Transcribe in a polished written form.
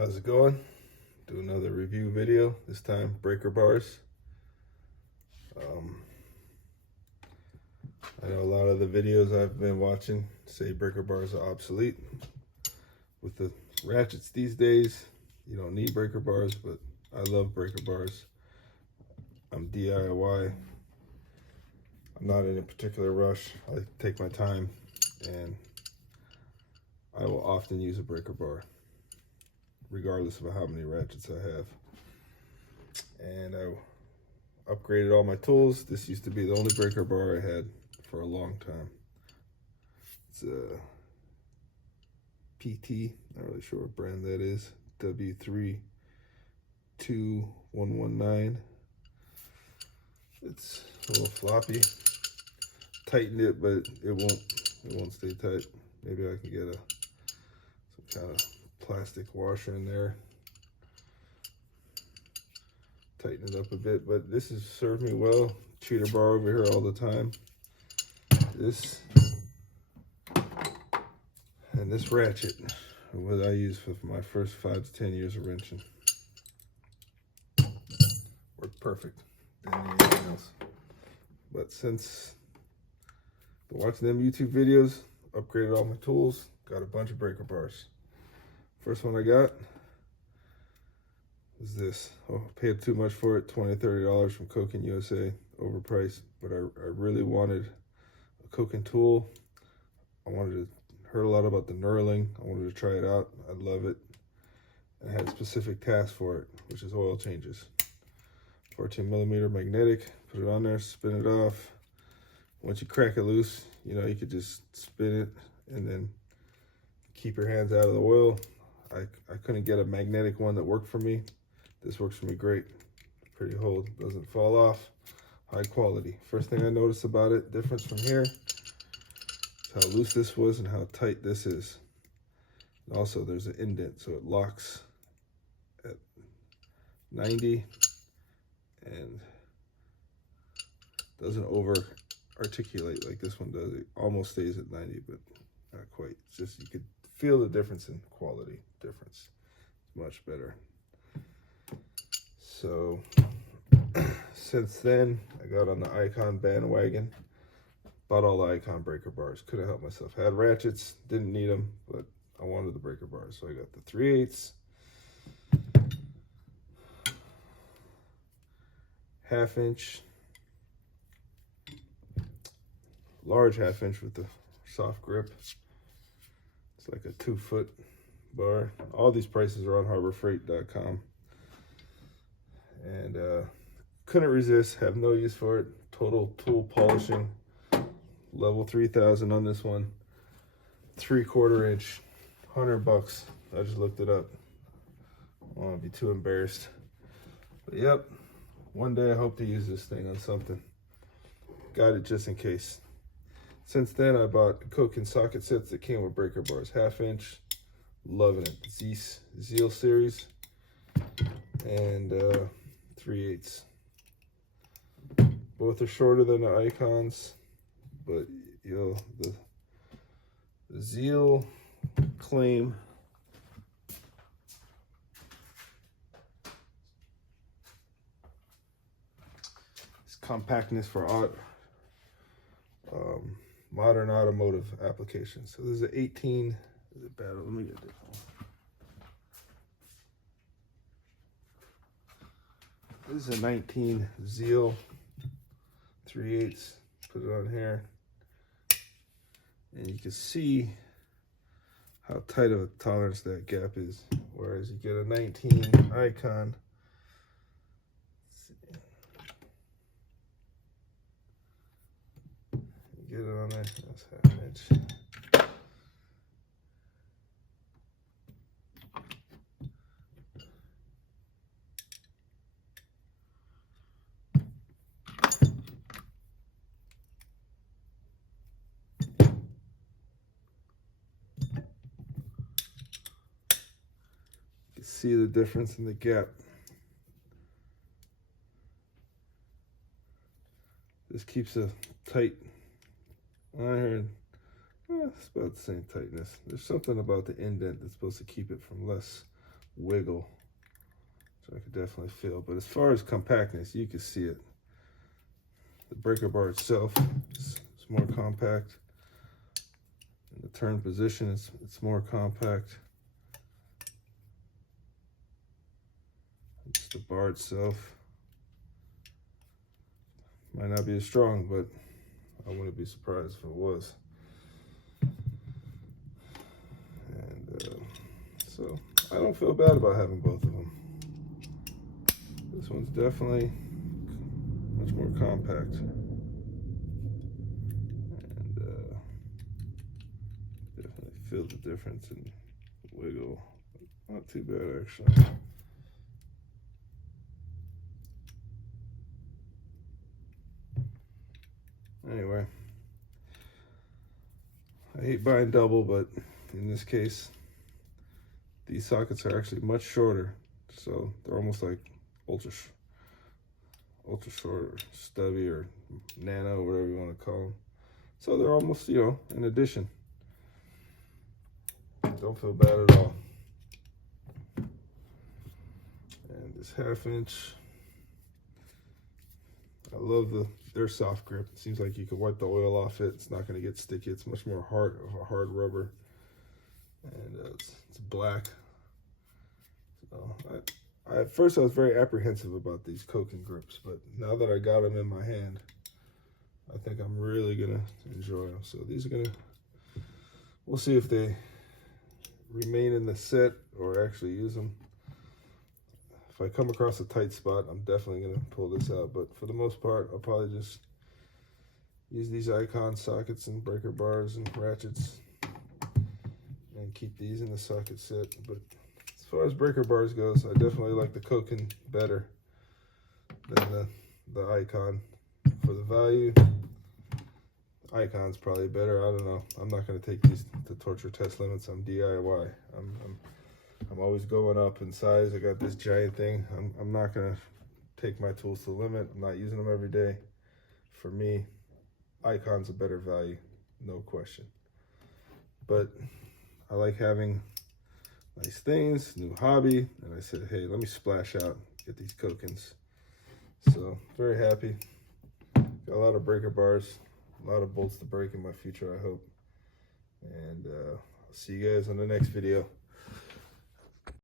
How's it going? Do another review video, this time breaker bars. I know a lot of the videos I've been watching say breaker bars are obsolete. With the ratchets these days, you don't need breaker bars, but I love breaker bars. I'm DIY. I'm not in a particular rush. I like to take my time, and I will often use a breaker bar, regardless of how many ratchets I have. And I upgraded all my tools. This used to be the only breaker bar I had for a long time. It's a PT, not really sure what brand that is. W32119. It's a little floppy. Tightened it, but it won't stay tight. Maybe I can get some kind of plastic washer in there. Tighten it up a bit, but this has served me well. Cheater bar over here all the time. This and this ratchet, what I used for my first 5 to 10 years of wrenching. Worked perfect. Didn't need anything else. But since watching them YouTube videos, upgraded all my tools, got a bunch of breaker bars. First one I got was this. Oh, paid too much for it, $20, $30 from Koken USA, overpriced. But I really wanted a Koken tool. Heard a lot about the knurling. I wanted to try it out. I love it. I had a specific task for it, which is oil changes. 14mm magnetic, put it on there, spin it off. Once you crack it loose, you could just spin it and then keep your hands out of the oil. I couldn't get a magnetic one that worked for me. This works for me great. Pretty hold, doesn't fall off. High quality. First thing I noticed about it, difference from here, is how loose this was and how tight this is. And also, there's an indent, so it locks at 90 and doesn't over articulate like this one does. It almost stays at 90, but not quite. It's just, you could feel the difference in quality difference. It's much better. So since then, I got on the Icon bandwagon. Bought all the Icon breaker bars. Couldn't help myself. Had ratchets, didn't need them, but I wanted the breaker bars. So I got the 3/8, 1/2 inch, large 1/2 inch with the soft grip. It's like a 2-foot bar. All these prices are on harborfreight.com. And couldn't resist, have no use for it. Total tool polishing. Level 3000 on this one. 3/4 inch, $100. I just looked it up. I don't want to be too embarrassed. But yep, one day I hope to use this thing on something. Got it just in case. Since then, I bought Koken socket sets that came with breaker bars. 1/2 inch, loving it. Zeal series, and 3/8. Both are shorter than the Icons, but the Zeal claim is compactness for modern automotive applications. So this is an 18. Is it bad? Let me get this one. This is a 19 Zeal 3/8. Put it on here, and you can see how tight of a tolerance that gap is. Whereas you get a 19 Icon. Get it on there. That's 1/2 inch. You can see the difference in the gap. This keeps a tight iron. It's about the same tightness. There's something about the indent that's supposed to keep it from wiggle, which I could definitely feel. But as far as compactness, you can see it. The breaker bar itself is more compact. In the turn position, it's more compact. It's the bar itself. Might not be as strong, but I wouldn't be surprised if it was. And so I don't feel bad about having both of them. This one's definitely much more compact. And definitely feel the difference in wiggle. Not too bad, actually. Anyway, I hate buying double, but in this case, these sockets are actually much shorter, so they're almost like ultra short or stubby or nano, whatever you want to call them. So they're almost, you know, an addition. Don't feel bad at all. And this 1/2 inch, I love their soft grip. It seems like you can wipe the oil off it. It's not going to get sticky. It's much more hard of a hard rubber, and it's black. So at first I was very apprehensive about these Koken grips, but now that I got them in my hand, I think I'm really gonna enjoy them. So these are gonna, we'll see if they remain in the set or actually use them. If I come across a tight spot, I'm definitely gonna pull this out, but for the most part, I'll probably just use these Icon sockets and breaker bars and ratchets and keep these in the socket set. But as far as breaker bars goes, I definitely like the Koken better than the Icon. For the value, Icon's probably better. I don't know. I'm not gonna take these to torture test limits. I'm DIY. I'm always going up in size. I got this giant thing. I'm not gonna take my tools to the limit. I'm not using them every day. For me, Icon's a better value, no question. But I like having nice things, new hobby, and I said, hey, let me splash out, get these Kokens. So very happy. Got a lot of breaker bars, a lot of bolts to break in my future, I hope. And I'll see you guys on the next video.